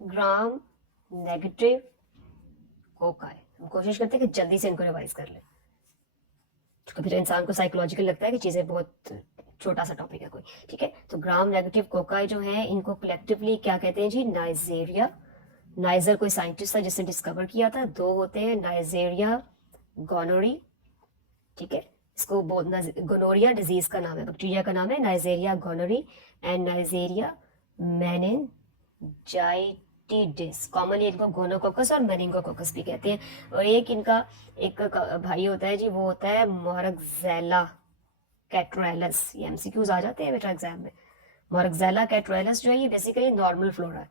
Gram negative cocci. हम कोशिश करते हैं कि जल्दी से इनको रिवाइज कर लें, कभी तो इंसान को साइकोलॉजिकल लगता है कि चीज़ें बहुत छोटा सा टॉपिक है कोई। ठीक है, तो ग्राम नेगेटिव कोकाई जो है इनको कलेक्टिवली क्या कहते हैं जी? नाइजेरिया। नाइजर कोई साइंटिस्ट था जिसने डिस्कवर किया था। दो होते हैं नाइजेरिया गोनोरी। ठीक है, इसको गोनोरिया डिजीज का नाम है, बैक्टीरिया का नाम है Neisseria gonorrhoeae and Neisseria meningitidis. Commonly इनको गोनोकोकस और मेनिंगोकोकस भी कहते हैं। और एक इनका एक भाई होता है जी, वो होता है मोरक्जेला कैटरेलस। ये एमसीक्यूज आ जाते हैं बेटा एग्जाम में। मोरक्जेला कैटरेलस जो है ये बेसिकली नॉर्मल फ्लोरा है,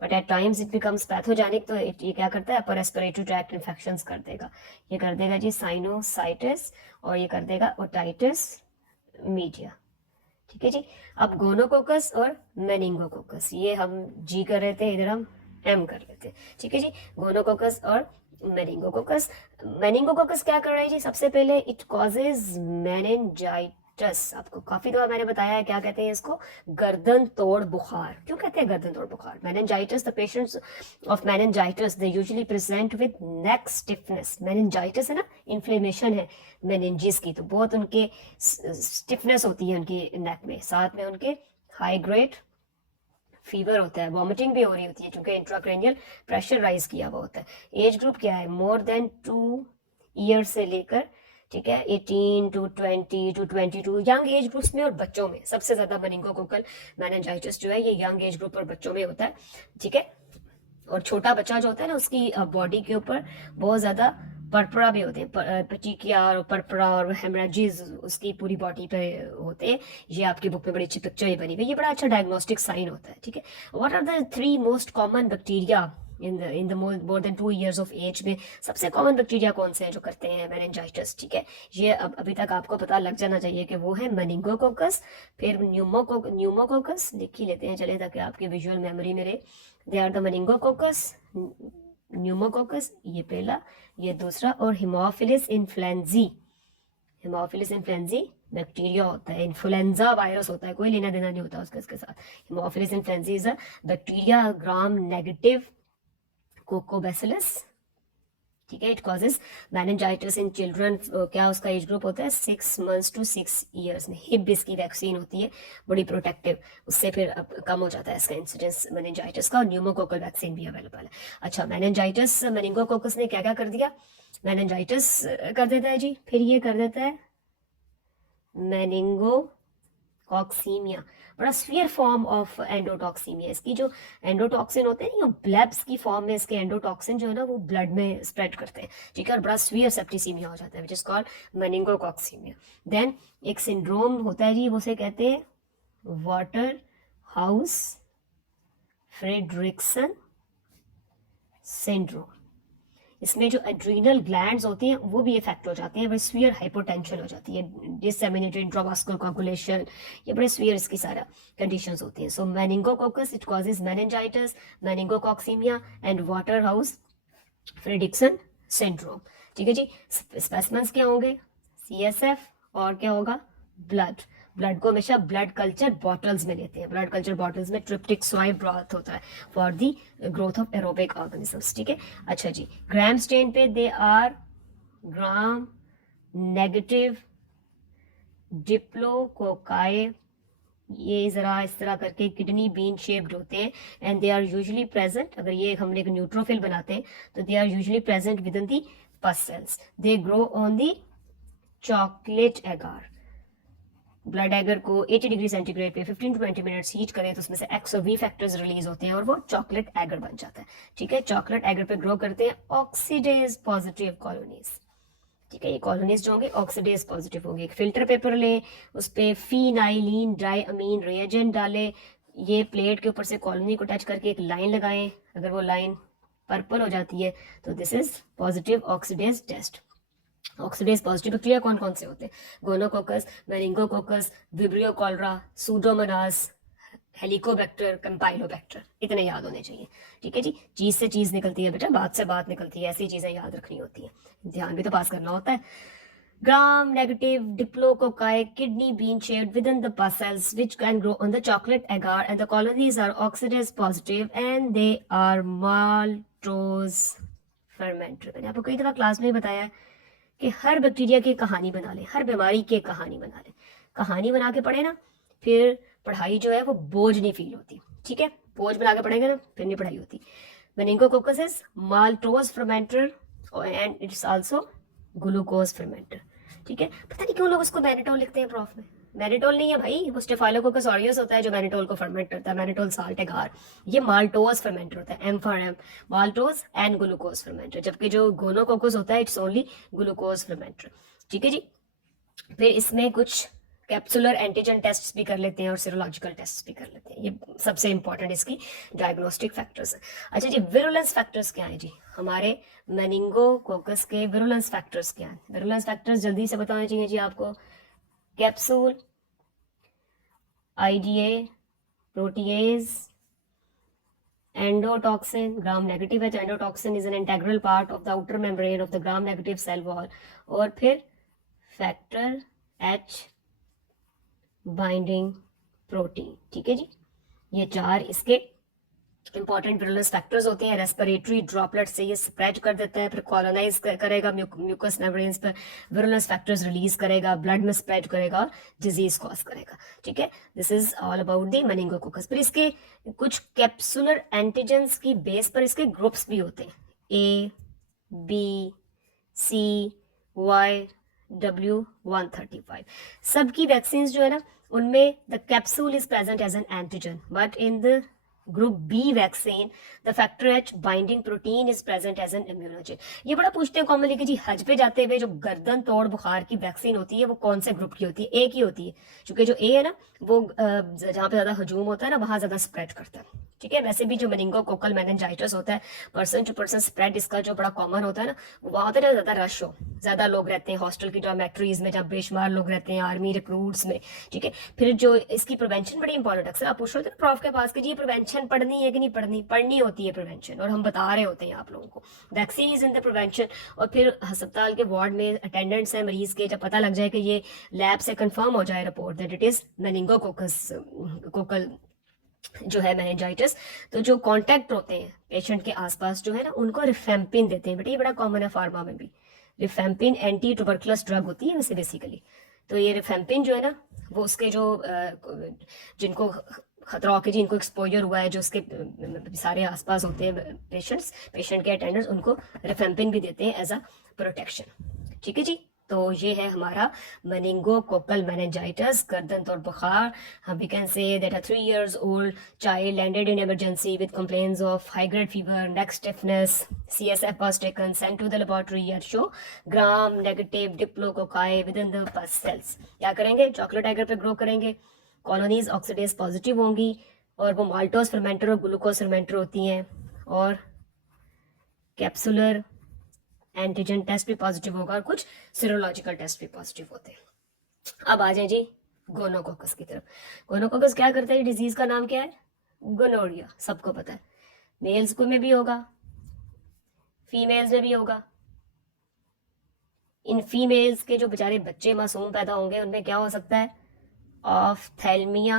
but at times it becomes pathogenic. तो ये क्या करता है? अपर रेस्पिरेटरी ट्रैक्ट इन्फेक्शंस कर देगा। ये कर देगा जी साइनोसाइटिस और ये कर देगा ओटाइटिस मीडिया। ठीक है जी। अब गोनोकोकस और मेनिंगोकोकस, ये हम जी कर रहे थे, इधर हम एम कर लेते। ठीक है जी, गोनोकोकस और मेनिंगोकोकस। मेनिंगोकोकस क्या कर रहा है जी? सबसे पहले इट कॉजेज मेनिनजाइटिस। आपको काफी दफा मैंने बताया है, क्या कहते हैं इसको? गर्दन तोड़ बुखार। क्यों कहते हैं गर्दन तोड़ बुखार? Meningitis, the patients of meningitis they usually present with neck stiffness. Meningitis है ना, इन्फ्लेमेशन है मेनिनजिस की, तो बहुत उनके स्टिफनेस होती है उनकी नेक में, साथ में उनके हाई ग्रेड फीवर होता है, वॉमिटिंग भी हो रही होती है क्योंकि इंट्राक्रेनियल प्रेशर राइज किया हुआ होता है। एज ग्रुप क्या है? मोर देन 2 ईयर से लेकर, ठीक है, 18 to 20 to 22 young age groups में और बच्चों में सबसे ज्यादा मेनिंगोकोकल मेनिनजाइटिस जो है ये यंग एज ग्रुप और बच्चों में होता है। ठीक है, और छोटा बच्चा जो होता है ना, उसकी बॉडी के ऊपर बहुत ज्यादा परपरा भी होते हैं, पटीकिया और परपरा और हेमरेजेस उसकी पूरी बॉडी पे होते हैं। ये आपकी बुक में बड़ी अच्छी पिक्चर ये बनी हुई, ये बड़ा अच्छा डायग्नोस्टिक साइन होता है। ठीक है, what are the 3 most common bacteria in the more than 2 years of age में? सबसे कॉमन बैक्टीरिया कौन से हैं जो करते हैं मेनिनजाइटिस? ठीक है, ये अभी तक आपको पता लग जाना चाहिए कि वो है मेनिंगोकोकस, फिर न्यूमोकोकस लिख ही लेते हैं चले ताकि आपकी विजुअल मेमोरी में रहे। They are the meningococcus, pneumococcus ये पहला, ये दूसरा, और haemophilus influenzae. Haemophilus influenzae bacteria होता है, इन्फ्लुएंजा वायरस होता है, कोई लेना देना नहीं होता उसका इसके साथ। Haemophilus influenzae is a bacteria gram negative coccobacillus. ठीक है, it causes meningitis in children. क्या उसका एज ग्रुप होता है? 6 months to 6 years में। हिब इसकी वैक्सीन होती है बड़ी प्रोटेक्टिव, उससे फिर कम हो जाता है इसका इंसिडेंस मेनिनजाइटिस का। और न्यूमोकोकल वैक्सीन भी अवेलेबल है। अच्छा, मेनिनजाइटिस मेनिंगोकोकस ने क्या क्या कर दिया? मेनिनजाइटिस कर देता है जी, फिर ये कर देता है मेनिंगो कॉक्सीमिया, बड़ा स्फीयर फॉर्म ऑफ एंडोटॉक्सीमिया। इसकी जो एंडोटॉक्सिन होते हैं ना, ब्लैब्स की फॉर्म में इसके एंडोटॉक्सिन जो है ना वो ब्लड में स्प्रेड करते हैं। ठीक है, और बड़ा स्फीयर सेप्टिसीमिया हो जाता है, विच इज कॉल्ड मेनिंगोकॉक्सीमिया। देन एक सिंड्रोम होता है जी, उसे कहते हैं वाटर हाउस फ्रेडरिक्सन सिंड्रोम। इसमें जो एड्रीनल ग्लैंड्स होती हैं वो भी इफेक्ट हो जाती हैं, स्फीयर हाइपोटेंशन हो जाती है, डिससेमिनेटेड इंट्रावास्कुलर कोगुलेशन, ये बड़े स्फीयर इसकी सारा कंडीशंस होती हैं। So meningococcus it causes meningitis, meningococcaemia and Waterhouse Friderichsen syndrome. ठीक है जी, स्पेसिमेंस क्या होंगे? CSF और क्या होगा? ब्लड। ब्लड को हमेशा ब्लड कल्चर बॉटल्स में लेते हैं। ब्लड कल्चर बॉटल्स में ट्रिप्टिक सोय ब्रॉथ होता है for the growth of aerobic organisms. ठीक है, अच्छा जी, ग्राम स्टेन पे they are gram negative diplococci. ये जरा इस तरह करके किडनी बीन शेप्ड होते हैं and they are usually present. अगर ये हमने एक न्यूट्रोफिल बनाते हैं तो they are usually present within the pus cells. They grow on the chocolate agar. Blood agar को 80 डिग्री सेंटीग्रेड पे 15 to 20 मिनट्स हीट करें तो उसमें से एक्स और वी फैक्टर्स रिलीज होते हैं और वो चॉकलेट एगर बन जाता है। ठीक है, चॉकलेट एगर पे ग्रो करते हैं ऑक्सीडेज पॉजिटिव कॉलोनीज। ठीक है, ये कॉलोनीज जो होंगे ऑक्सीडेज पॉजिटिव होंगे। एक फिल्टर पेपर ले, उस पर फिनाइलिन डाई अमीन रिएजेंट डाले, ये प्लेट के ऊपर से कॉलोनी को टच करके एक लाइन लगाएं। अगर वो लाइन पर्पल हो जाती है तो this is positive oxidase test. Oxidase positive bacteria कौन कौन से होते हैं? Gonococcus, meningococcus, Vibrio cholerae, Pseudomonas, Helicobacter, Campylobacter, इतने याद होने चाहिए। ठीक है जी, चीज से चीज निकलती है बेटा, बात से बात निकलती है, ऐसी चीजें याद रखनी होती है, ध्यान भी तो पास करना होता है। gram negative diplococci kidney bean shaped within the pus cells which can grow on the chocolate agar and the colonies are oxidase positive and they are maltose fermenter. मैंने आपको कई दफा क्लास में बताया है कि हर बैक्टीरिया की कहानी बना ले, हर बीमारी की कहानी बना ले, कहानी बना के पढ़े ना, फिर पढ़ाई जो है वो बोझ नहीं फील होती. ठीक है, बोझ बना के पढ़ेंगे ना फिर नहीं पढ़ाई होती. Meningococcus is maltose fermenter and it's also glucose fermenter. ठीक है, पता नहीं क्यों लोग उसको मैनिटोल लिखते हैं प्रॉफ में. मैनिटोल नहीं है भाई, वो स्टेफाइलोकोकस ऑरियस होता है जो मैनिटोल को फर्मेंट करता है. मैनिटोल साल्ट एगार, ये माल्टोज फर्मेंटर होता है, M for M, maltose and glucose fermenter. जबकि जो गोनोकोकस होता है इट्स ओनली ग्लूकोज फर्मेंटर. ठीक है जी. फिर इसमें कुछ कैप्सुलर एंटीजन टेस्ट भी कर लेते हैं और सीरोलॉजिकल टेस्ट भी कर लेते हैं. ये सबसे इंपॉर्टेंट इसकी डायग्नोस्टिक फैक्टर्स है. अच्छा जी, विरुलेंस फैक्टर्स क्या है जी हमारे मेनिंगोकोकस के? विरुलेंस फैक्टर्स क्या है? विरुलेंस फैक्टर्स जल्दी से बताने चाहिए जी आपको. Capsule, IDA, protease, endotoxin. Gram negative है तो endotoxin is an integral part of the outer membrane of the gram negative cell wall. और फिर फैक्टर एच बाइंडिंग प्रोटीन. ठीक है जी, ये चार इसके इंपॉर्टेंट विरुलेंस फैक्टर्स होते हैं. रेस्पिरेटरी ड्रॉपलेट से ये स्प्रेड कर देता है, फिर कॉलोनाइज करेगा म्यूकस मेम्ब्रेन्स पर, विरुलेंस फैक्टर्स रिलीज करेगा, ब्लड में स्प्रेड करेगा और डिजीज कॉज करेगा. ठीक है, this is all about the meningococcus. फिर इसके कुछ कैप्सुलर एंटीजेंस की बेस पर इसके ग्रुप्स भी होते हैं, ए, बी, सी, वाई, W135. सबकी वैक्सीन जो है ना उनमें the capsule is present as an antigen, but in the group B vaccine the factor H binding protein is present as an immunogen. ये बड़ा पूछते हैं कॉमनली कि जी हज पे जाते हुए जो गर्दन तोड़ बुखार की वैक्सीन होती है वो कौन से ग्रुप की होती है? ए की होती है, क्योंकि जो ए है ना वो जहाँ पे ज्यादा हजूम होता है ना वहां ज्यादा स्प्रेड करता है. ठीक है, वैसे भी जो मेनिंगोकोकल मेनिंजाइटिस होता है पर्सन टू पर्सन स्प्रेड इसका जो बड़ा कॉमन होता है ना, वहाँ होता है ज्यादा रश हो, ज्यादा लोग रहते हैं हॉस्टल की डॉर्मेट्रीज में जहाँ बेशुमार लोग रहते हैं, आर्मी रिक्रूट्स में. ठीक है, फिर जो इसकी प्रिवेंशन बड़ी इंपॉर्टेंट है. अक्सर आप पूछ रहे थे प्रॉफ के पास कि जी प्रिवेंशन पढ़नी है कि नहीं पढ़नी? पढ़नी होती है प्रिवेंशन, और हम बता रहे होते हैं आप लोगों को vaccine is in the prevention. और फिर अस्पताल के वार्ड में अटेंडेंट्स है मरीज के, जब पता लग जाए कि ये लैब से कंफर्म हो जाए report that it is meningococcus Kokalla जो है मेनिंजाइटिस, तो जो कांटेक्ट होते हैं पेशेंट के आसपास जो है ना उनको रिफेम्पिन देते हैं. बेटा ये बड़ा कॉमन है फार्मा में भी. रिफेम्पिन एंटी ट्यूबरकुलस ड्रग होती है वैसे बेसिकली. तो ये रिफेम्पिन जो है ना वो उसके जो जिनको खतरा हो कि जिनको एक्सपोजर हुआ है, जो उसके सारे आसपास होते हैं पेशेंट के अटेंडेंट्स, उनको रिफेम्पिन भी देते हैं एज अ प्रोटेक्शन. ठीक है जी, तो ये है हमारा मेनिंगोकोकल मेनिंजाइटिस, गर्दन तोड़ बुखार. We can say that a 3 years old child landed in emergency with complaints of high grade fever, neck stiffness, CSF was taken, sent to the laboratory and show gram negative diplococci within the pus cells. क्या करेंगे? Chocolate tiger पे grow करेंगे, colonies oxidase positive होंगी और वो maltose fermenter और glucose fermenter होती हैं, और कैप्सुलर एंटीजन टेस्ट भी पॉजिटिव होगा और कुछ सीरोलॉजिकल टेस्ट भी पॉजिटिव होते हैं. अब आ जाए जी गोनोकोकस की तरफ. गोनोकोकस क्या करता है? डिजीज का नाम क्या है? गोनोरिया, सबको पता है. मेल्स को में भी होगा, फीमेल्स में भी होगा. इन फीमेल्स के जो बेचारे बच्चे मासूम पैदा होंगे उनमें क्या हो सकता है? ऑफ्थेल्मिया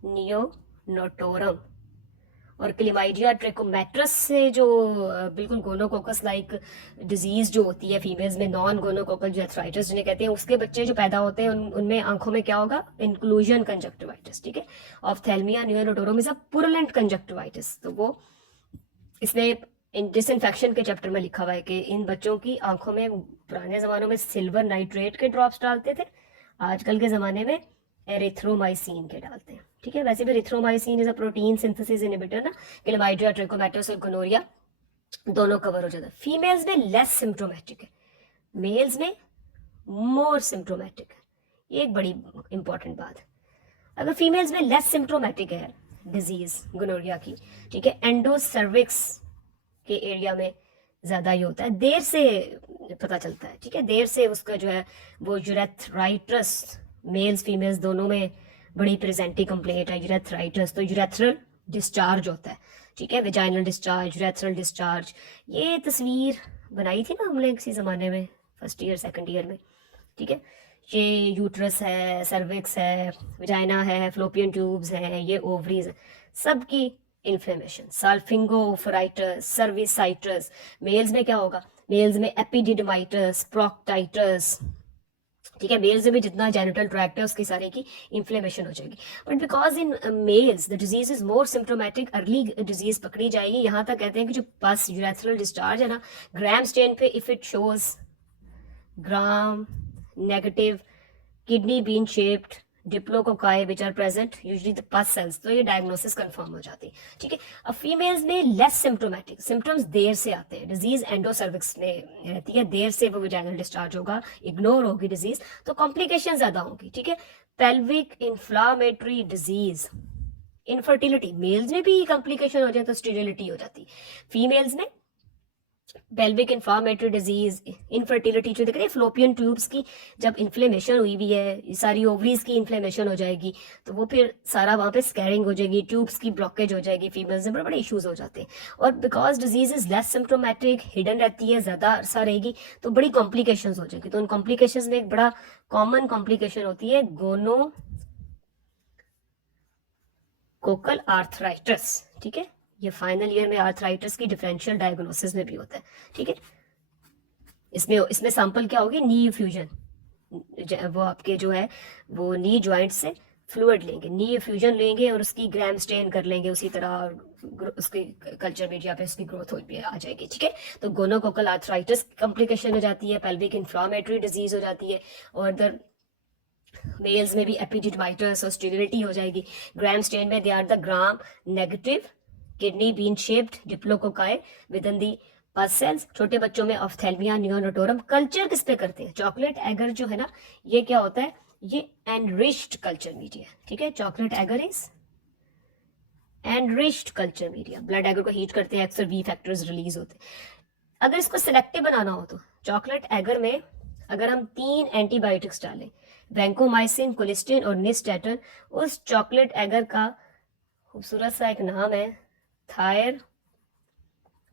नियोनोटोरम और क्लेमाइडिया ट्रेकोमैट्रस से जो बिल्कुल गोनोकोकस लाइक डिजीज जो होती है फीमेल्स में, नॉन गोनोकोकल जो एथराइटिस जिन्हें कहते हैं, उसके बच्चे जो पैदा होते हैं उनमें आंखों में क्या होगा? Inclusion conjunctivitis. ठीक है, ऑफ्थेल्मिया नियोनोटोरम इज अ पुरुलेंट कंजक्टिवाइटिस. तो वो इसमें डिसइंफेक्शन के चैप्टर में लिखा हुआ है कि इन बच्चों की आंखों में पुराने जमानों में सिल्वर नाइट्रेट के ड्रॉप्स डालते थे, आजकल के जमाने में एरिथ्रोमाइसिन के डालते हैं. ठीक है, वैसे भी erythromycin is a protein synthesis inhibitor ना. क्लेमाइडिया ट्रेकोमैटिस और गोनोरिया दोनों कवर हो जाता है. फीमेल्स में लेस सिम्प्टोमेटिक है, मेल्स में मोर सिम्प्टोमेटिक है. ये एक बड़ी इंपॉर्टेंट बात है. अगर फीमेल्स में लेस सिम्प्टोमेटिक है डिजीज गोनोरिया की, ठीक है, एंडोसर्विक्स के एरिया में ज्यादा ही होता है, देर से पता चलता है. ठीक है, देर से उसका जो है वो यूरेथ्राइटिस, मेल्स फीमेल्स दोनों में बड़ी प्रेजेंटी कंप्लेंट है यूरेथ्राइटिस. तो यूरेथ्रल डिस्चार्ज होता है. ठीक है, वेजाइनल डिस्चार्ज, यूरेथ्रल डिस्चार्ज. ये तस्वीर बनाई थी ना हमने किसी जमाने में फर्स्ट ईयर सेकंड ईयर में, ठीक है। ये यूट्रस है, सर्विक्स है, वजाइना है, फ्लोपियन ट्यूब्स है, ये ओवरीज है, सबकी इन्फ्लेमेशन, साल्फिंगोफोराइटिस, सर्विसाइटिस। मेल्स में क्या होगा, मेल्स में एपिडिडमाइटिस, प्रोक्टाइटिस, ठीक है। मेल्स में भी जितना जेनिटल ट्रैक्ट है उसकी सारे की इन्फ्लेमेशन हो जाएगी। But because in males the disease is more symptomatic, early disease पकड़ी जाएगी। यहाँ तक कहते हैं कि जो पस यूरेथ्रल डिस्चार्ज है ना, ग्राम स्टेन पे if it shows gram negative kidney bean shaped diplococci which are present usually the pus cells, तो ये डायग्नोसिस कंफर्म हो जाती है, ठीक है। अब फीमेल्स में लेस सिम्टोमेटिक, सिम्टम्स देर से आते हैं, डिजीज एंडोसर्विक्स में रहती है, देर से वो वजाइनल डिस्चार्ज होगा, इग्नोर होगी डिजीज, तो कॉम्प्लिकेशन ज्यादा होंगी, ठीक है। Pelvic inflammatory disease, infertility, males में भी कॉम्प्लिकेशन हो जाए तो स्टेरिलिटी हो जाती, फीमेल्स में पेल्विक इन्फ्लामेटरी डिजीज, इनफर्टिलिटी, जो देख रहे हैं फ्लोपियन ट्यूब्स की जब इन्फ्लेमेशन हुई भी है, सारी ओवरीज की इन्फ्लेमेशन हो जाएगी, तो वो फिर सारा वहाँ पे स्कैरिंग हो जाएगी, ट्यूब्स की ब्लॉकेज हो जाएगी, फीमेल्स में बड़े बड़े इश्यूज हो जाते हैं। और because disease is less symptomatic, hidden रहती है, ज्यादा अरसा रहेगी, तो बड़ी कॉम्प्लिकेशन हो जाएगी। तो उन कॉम्प्लिकेशन में एक बड़ा कॉमन कॉम्प्लिकेशन होती है गोनोकोकल आर्थराइटिस, ठीक है। ये फाइनल ईयर में आर्थराइटिस की डिफरेंशियल डायग्नोसिस में भी होता है, ठीक है। इसमें सैंपल क्या होगी, नी फ्यूजन, वो आपके जो है वो नी ज्वाइंट से फ्लूइड लेंगे, नी फ्यूजन लेंगे और उसकी ग्राम स्टेन कर लेंगे उसी तरह, उसके कल्चर मीडिया पे उसकी ग्रोथ हो आ जाएगी, ठीक है। तो गोनोकोकल आर्थराइटिस कॉम्प्लिकेशन हो जाती है, पेल्विक इन्फ्लामेटरी डिजीज हो जाती है, और इधर मेल्स में भी एपिडिडमाइटिस और स्टेरिलिटी हो जाएगी। ग्राम स्टेन में they are the gram negative kidney bean shaped diplococci within the pus cells. छोटे बच्चों में ऑफ्थेल्मिया नियोनोटोरम। कल्चर किस पे करते हैं, चॉकलेट एगर जो है ना, ये क्या होता है, ये एनरिच्ड कल्चर मीडिया, ठीक है। Chocolate agar is enriched culture media. Blood agar को हीट करते हैं, अक्सर वी फैक्टर्स रिलीज होते हैं। अगर इसको सिलेक्टिव बनाना हो तो चॉकलेट एगर में अगर हम 3 एंटीबायोटिक्स डालें, वैंकोमाइसिन, कोलिस्टिन और निस्टेटन, उस चॉकलेट एगर का खूबसूरत सा एक नाम है थायर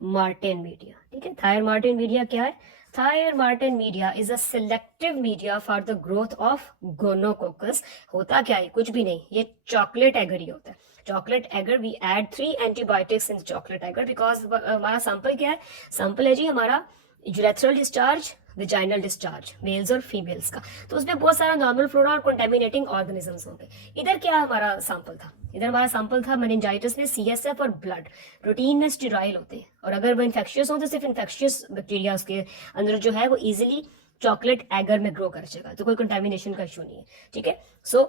मार्टिन मीडिया, ठीक है। थायर मार्टिन मीडिया क्या है, tier Martin media is a selective media for the growth of gonococcus. होता क्या है, कुछ भी नहीं, ये चॉकलेट एगर ही होता है। Chocolate agar we add 3 antibiotics in chocolate agar because हमारा सैंपल क्या है, सैंपल है जी हमारा urethral discharge, vaginal discharge, males और फीमेल्स का, तो उसमें बहुत सारा नॉर्मल फ्लोरा और कंटेमिनेटिंग ऑर्गेनिजम्स होंगे। इधर क्या हमारा सैंपल था, इधर हमारा सैंपल था मेनिंजाइटिस में CSF और ब्लड, रूटीन में स्टेरॉइल होते हैं, और अगर वो इन्फेक्शियस हो तो सिर्फ इन्फेक्शियस बैक्टीरिया उसके अंदर जो है वो इजिली चॉकलेट एगर में ग्रो कर जाएगा, तो कोई कंटेमिनेशन का इशू नहीं है, ठीक है। सो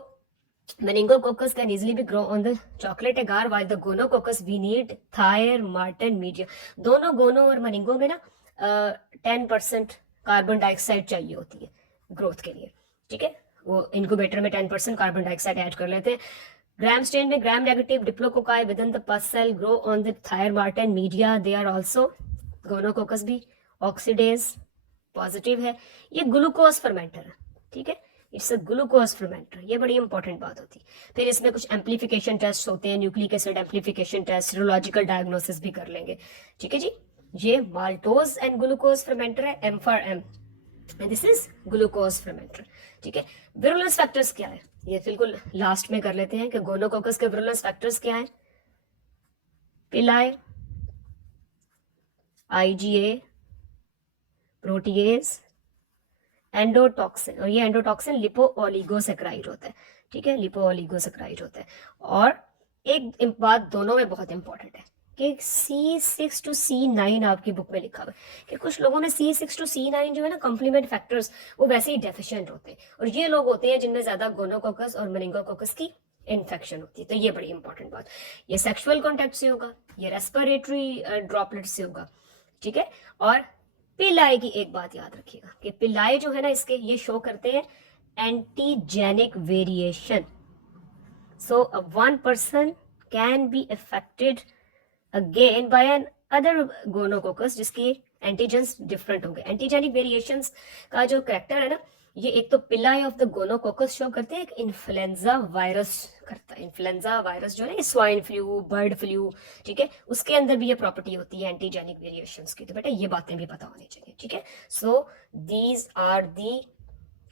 meningococcus can easily be grow on the chocolate agar, while the gonococcus we need thayer martin media। दोनों गोनो और मनिंगो में ना 10% कार्बन डाइऑक्साइड चाहिए होती है ग्रोथ के लिए, ठीक है। वो इनक्यूबेटर में 10% कार्बन डाइऑक्साइड ऐड कर लेते हैं। ग्राम स्टेन में gram negative diplococci within the pus cell grow on the Thayer Martin media, they are also gonococcus भी ऑक्सीडेज पॉजिटिव है। ये ग्लूकोज फर्मेंटर है, ठीक है, इट्स अ ग्लूकोज फर्मेंटर, ये बड़ी इंपॉर्टेंट बात होती है। फिर इसमें कुछ एम्प्लीफिकेशन टेस्ट होते हैं, nucleic acid amplification test, serological diagnosis भी कर लेंगे, ठीक है जी। ये माल्टोज एंड ग्लूकोज फर्मेंटर है, M for M, and this is glucose fermenter, ठीक है। विरुलेंस फैक्टर्स क्या है, ये बिल्कुल लास्ट में कर लेते हैं कि गोनोकोकस के विरुलेंस फैक्टर्स क्या है, पिलाई, IgA, प्रोटीएज, एंडोटॉक्सिन, और ये एंडोटॉक्सिन लिपो ओलिगोसेक्राइड होता है, ठीक है, लिपो ओलिगोसेक्राइड होता है। और एक बात दोनों में बहुत इंपॉर्टेंट है कि C6 to C9 आपकी बुक में लिखा हुआ है कि कुछ लोगों में C6 to C9 जो है ना कॉम्प्लीमेंट फैक्टर्स, वो वैसे ही डेफिशिएंट होते हैं, और ये लोग होते हैं जिनमें ज्यादा गोनोकोकस और मेनिंगोकोकस की इन्फेक्शन होती है। तो ये बड़ी इंपॉर्टेंट बात, ये सेक्सुअल कॉन्टैक्ट से होगा, ये रेस्पिरेटरी ड्रॉपलेट से होगा, ठीक है। और पिलाई की एक बात याद रखिएगा कि पिलाई जो है ना इसके ये शो करते हैं antigenic variation, so one person can be affected again by an other gonococcus जिसके एंटीजेंस डिफरेंट होंगे। एंटीजेनिक वेरिएशंस का जो करेक्टर है ना, ये एक तो पिलाई ऑफ द गोनोकोकस शो करते हैं, एक इन्फ्लुएंजा वायरस करता है। इन्फ्लुएंजा वायरस जो है स्वाइन फ्लू, बर्ड फ्लू, ठीक है, उसके अंदर भी ये प्रॉपर्टी होती है एंटीजेनिक वेरिएशंस की। तो बेटा ये बातें भी पता होनी चाहिए, ठीक है। सो दीज आर दी,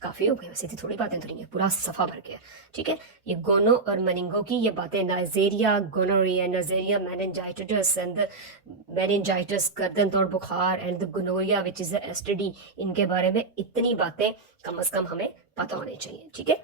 काफी हो गए वैसे, थी थोड़ी बातें तो नहीं है, पूरा सफा भर गया, ठीक है। ये गोनो और मनिंगो की ये बातें, Neisseria gonorrhoea, Neisseria meningitis and the meningitis, गर्दन तोड़ बुखार and the gonorrhoea which is STD, इनके बारे में इतनी बातें कम से कम हमें पता होनी चाहिए, ठीक है।